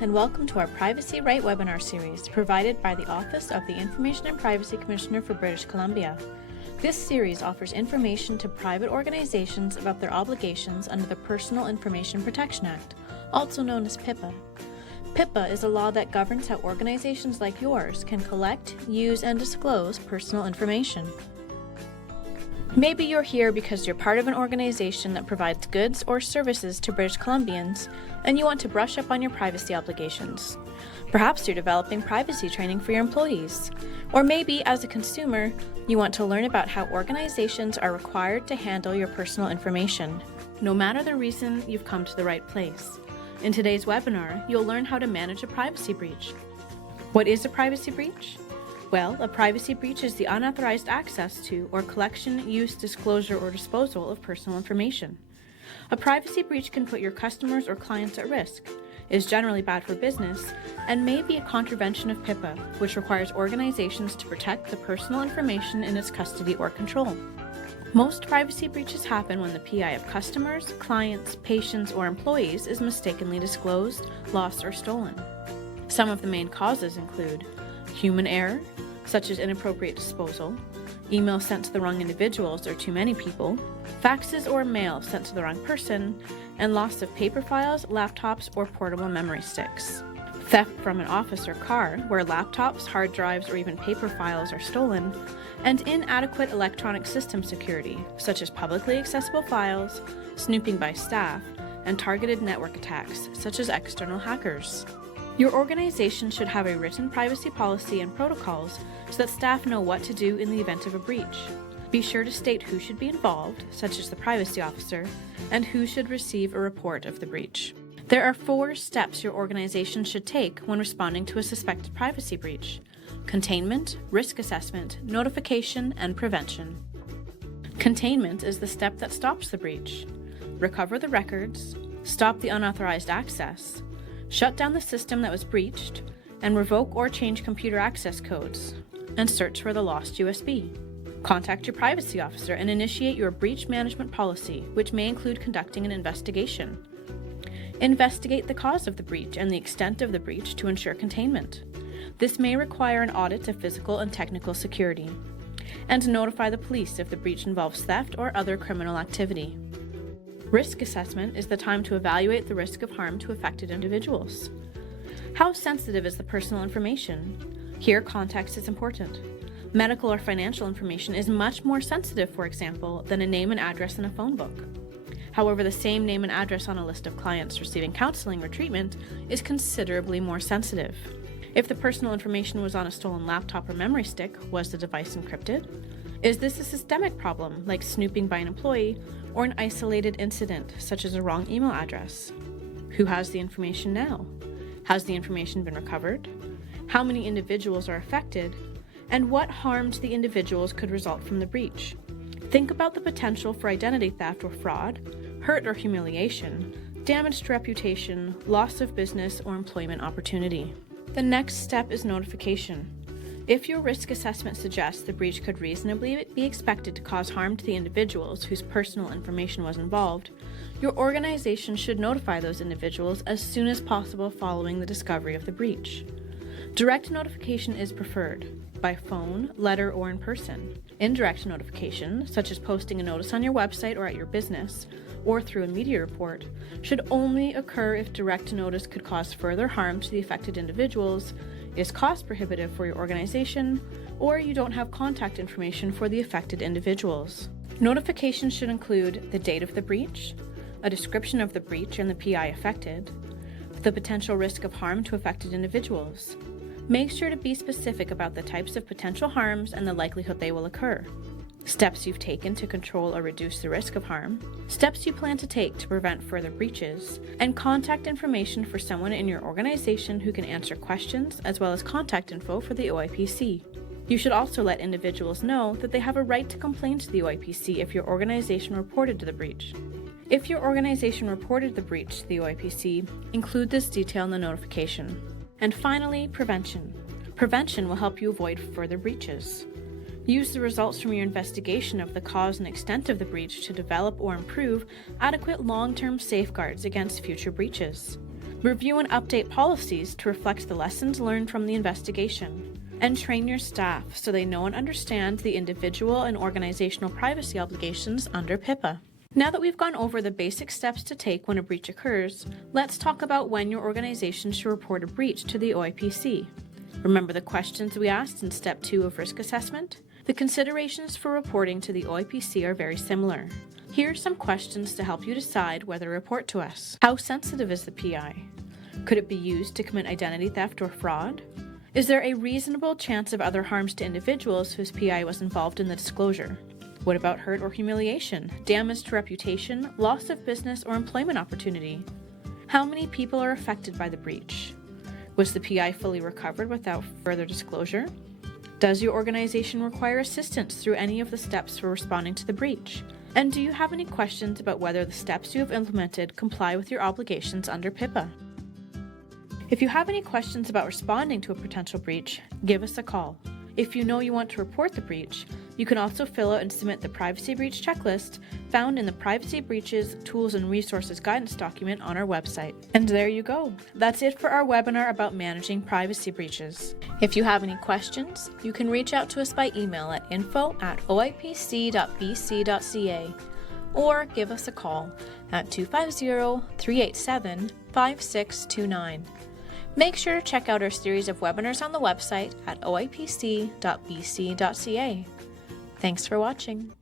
and welcome to our PrivacyRight Webinar series provided by the Office of the Information and Privacy Commissioner for British Columbia. This series offers information to private organizations about their obligations under the Personal Information Protection Act, also known as PIPA. PIPA is a law that governs how organizations like yours can collect, use, and disclose personal information. Maybe you're here because you're part of an organization that provides goods or services to British Columbians, and you want to brush up on your privacy obligations. Perhaps you're developing privacy training for your employees. Or maybe, as a consumer, you want to learn about how organizations are required to handle your personal information. No matter the reason, you've come to the right place. In today's webinar, you'll learn how to manage a privacy breach. What is a privacy breach? Well, a privacy breach is the unauthorized access to or collection, use, disclosure, or disposal of personal information. A privacy breach can put your customers or clients at risk, is generally bad for business, and may be a contravention of PIPA, which requires organizations to protect the personal information in its custody or control. Most privacy breaches happen when the PI of customers, clients, patients, or employees is mistakenly disclosed, lost, or stolen. Some of the main causes include human error, such as inappropriate disposal, emails sent to the wrong individuals or too many people, faxes or mail sent to the wrong person, and loss of paper files, laptops, or portable memory sticks. Theft from an office or car, where laptops, hard drives, or even paper files are stolen, and inadequate electronic system security, such as publicly accessible files, snooping by staff, and targeted network attacks, such as external hackers. Your organization should have a written privacy policy and protocols so that staff know what to do in the event of a breach. Be sure to state who should be involved, such as the privacy officer, and who should receive a report of the breach. There are 4 steps your organization should take when responding to a suspected privacy breach: containment, risk assessment, notification, and prevention. Containment is the step that stops the breach. Recover the records, stop the unauthorized access, shut down the system that was breached, and revoke or change computer access codes, and search for the lost USB. Contact your privacy officer and initiate your breach management policy, which may include conducting an investigation. Investigate the cause of the breach and the extent of the breach to ensure containment. This may require an audit of physical and technical security. And notify the police if the breach involves theft or other criminal activity. Risk assessment is the time to evaluate the risk of harm to affected individuals. How sensitive is the personal information? Here, context is important. Medical or financial information is much more sensitive, for example, than a name and address in a phone book. However, the same name and address on a list of clients receiving counseling or treatment is considerably more sensitive. If the personal information was on a stolen laptop or memory stick, was the device encrypted? Is this a systemic problem, like snooping by an employee, or an isolated incident, such as a wrong email address? Who has the information now? Has the information been recovered? How many individuals are affected? And what harm to the individuals could result from the breach? Think about the potential for identity theft or fraud, hurt or humiliation, damaged reputation, loss of business or employment opportunity. The next step is notification. If your risk assessment suggests the breach could reasonably be expected to cause harm to the individuals whose personal information was involved, your organization should notify those individuals as soon as possible following the discovery of the breach. Direct notification is preferred, by phone, letter, or in person. Indirect notification, such as posting a notice on your website or at your business, or through a media report, should only occur if direct notice could cause further harm to the affected individuals, is cost prohibitive for your organization, or you don't have contact information for the affected individuals. Notification should include the date of the breach, a description of the breach and the PI affected, the potential risk of harm to affected individuals. Make sure to be specific about the types of potential harms and the likelihood they will occur. Steps you've taken to control or reduce the risk of harm, steps you plan to take to prevent further breaches, and contact information for someone in your organization who can answer questions, as well as contact info for the OIPC. You should also let individuals know that they have a right to complain to the OIPC if your organization reported the breach. If your organization reported the breach to the OIPC, include this detail in the notification. And finally, prevention. Prevention will help you avoid further breaches. Use the results from your investigation of the cause and extent of the breach to develop or improve adequate long-term safeguards against future breaches. Review and update policies to reflect the lessons learned from the investigation. And train your staff so they know and understand the individual and organizational privacy obligations under PIPA. Now that we've gone over the basic steps to take when a breach occurs, let's talk about when your organization should report a breach to the OIPC. Remember the questions we asked in Step 2 of Risk Assessment? The considerations for reporting to the OIPC are very similar. Here are some questions to help you decide whether to report to us. How sensitive is the PI? Could it be used to commit identity theft or fraud? Is there a reasonable chance of other harms to individuals whose PI was involved in the disclosure? What about hurt or humiliation, damage to reputation, loss of business or employment opportunity? How many people are affected by the breach? Was the PI fully recovered without further disclosure? Does your organization require assistance through any of the steps for responding to the breach? And do you have any questions about whether the steps you have implemented comply with your obligations under PIPA? If you have any questions about responding to a potential breach, give us a call. If you know you want to report the breach, you can also fill out and submit the Privacy Breach Checklist found in the Privacy Breaches Tools and Resources Guidance document on our website. And there you go. That's it for our webinar about managing privacy breaches. If you have any questions, you can reach out to us by email at info@oipc.bc.ca or give us a call at 250-387-5629. Make sure to check out our series of webinars on the website at oipc.bc.ca. Thanks for watching.